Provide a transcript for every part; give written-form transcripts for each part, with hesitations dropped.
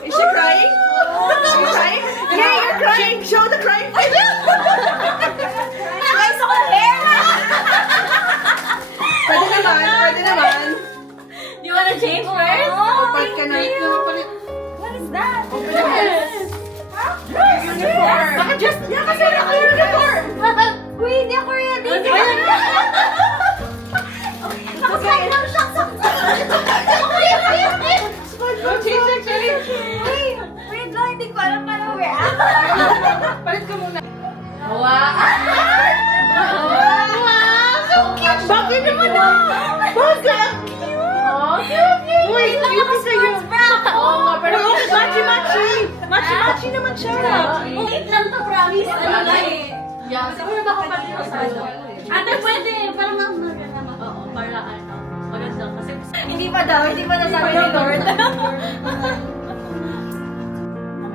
Is she crying? Are you crying? Yeah, you're crying. Show the crying face. Guys, ako hair! Pwede naman, pwede naman. Do you wanna change first? Open ka na. What is that? Open your hands. Uniform. Naka-dress niya kasi naka-uniform. Uy, hindi ako ready. Nakasay lang siya sa... Go change, change. Wait lang, hindi ko alam paano react. Palit ka muna. Wow! So cute! Bakit naman na? Bakit? Oh, cute! Uy, cute sa'yo. Oo nga, pero... Machi-machi! Machi-machi naman siya. Wait lang to, promise. Ano nga eh. Yeah, siguro baka pati ko sa ano. Ate, pwede. Parang maganda naman. Oo, para ano. Maganda kasi... Hindi pa daw, hindi pa nasabi ni Lord.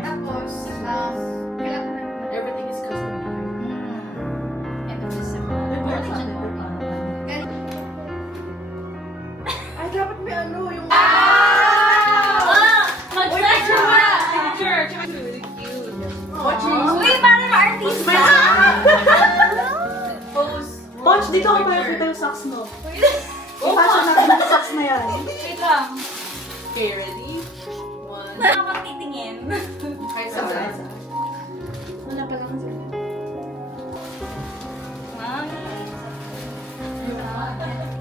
Tapos, Everything is custom. ito is Ay, dapat may ano, yung... Mag-search mo na! Uy, parang artista! Punch, dito ako para kita yung socks mo. Ipasok natin yung socks na yan. Wait lang. Okay, ready? One. Nakapagtitingin. Kahit sa wala pa lang kasi.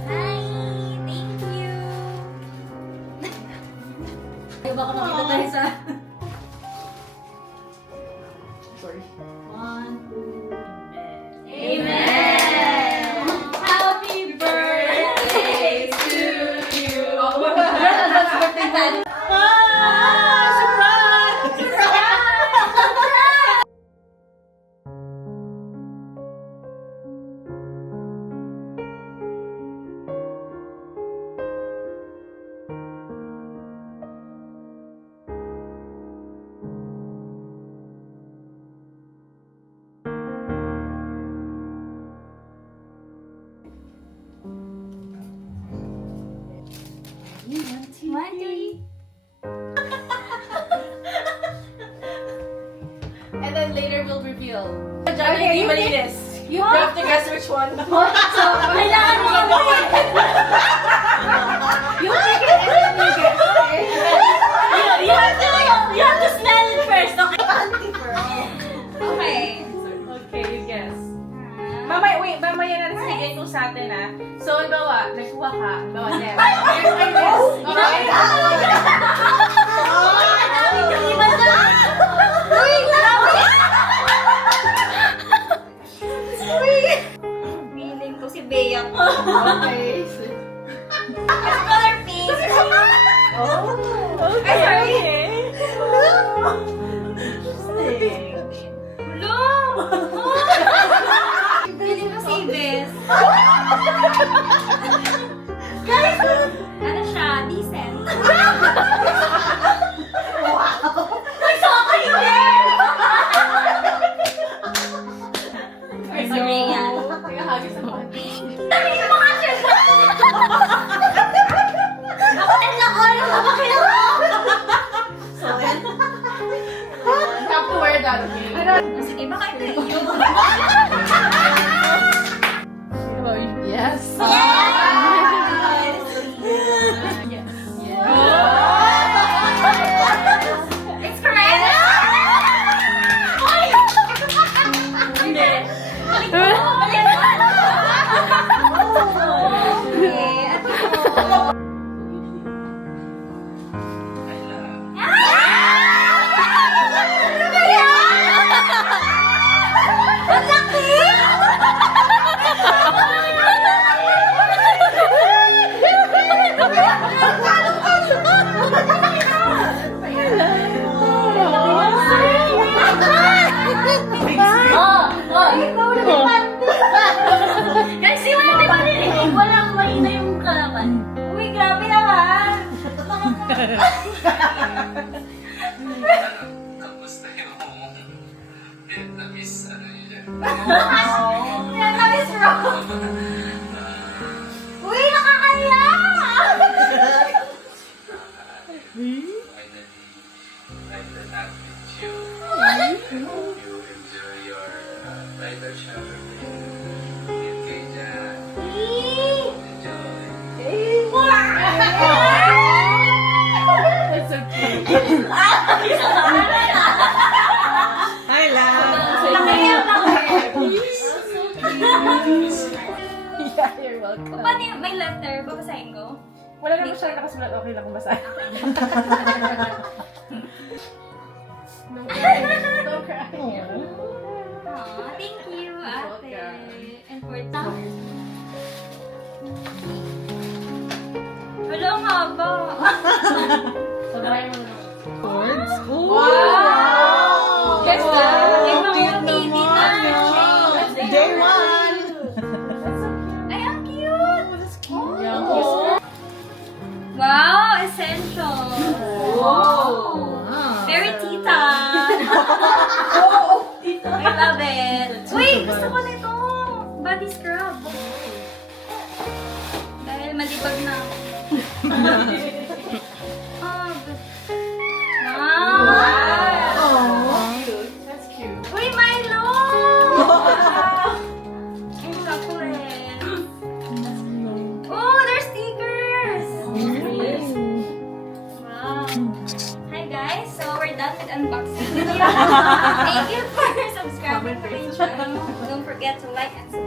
Hi, thank you. Ay, baka makita tayo sa... Sorry. One, two, Amen! Happy birthday to you! That's birthday tayo. Surprise! One, two, And then later we'll reveal. Okay, Hindi you malinis. You You have to guess which one. So, kailangan mo gawin. You pick it and then you guess. You have to smell it first, okay? Okay. Okay, you guess. Mamaya, wait, mamaya na nasigay ko sa atin ah. So, bawa, nagkuha ka. Bawa, Neb. Here's my list. Okay? Yung iba na. Uy, feeling ko si Bea. Okay. Let's color pink. Oh. Ay, sorry. Feeling ko si Bes. Guys, ano siya? Decent. Ay, so ako hindi! Ay, sorry yan. Nagahagis ang pati. Dami yung mga chef! Ako ang lako ng mapakila ko! You have to wear that, okay? Sige, baka ito yung Yes. It's correct! Hindi. Balik mo! Balik mo! Okay, at ito. Ano ba yan? Ang laki! Guys, di wala tayo marinig. Walang mahina yung kalaban. Uy, grabe naman. Kamusta yung Vietnamese ano yun? Vietnamese roll. Uy! yung letter. Babasahin ko. Wala naman siya nakasulat. Okay lang kung basahin. Don't cry. Don't cry. Aw, thank you, ate. And for time. Wala nga ba? Sabayan mo na. Wow! Yes, Cute naman. Day one! Ay, ang cute! Wow. Wow, essential. Very tita. I love it. Wait, gusto ko nito. Body scrub. Dahil malibag na ako. Oh, wow. That's cute. Uy, Milo! Ang chocolate. Oh, there's stickers! Wow. Hi guys, so we're done with unboxing video. Thank you for subscribing to my channel. Don't forget to like and subscribe.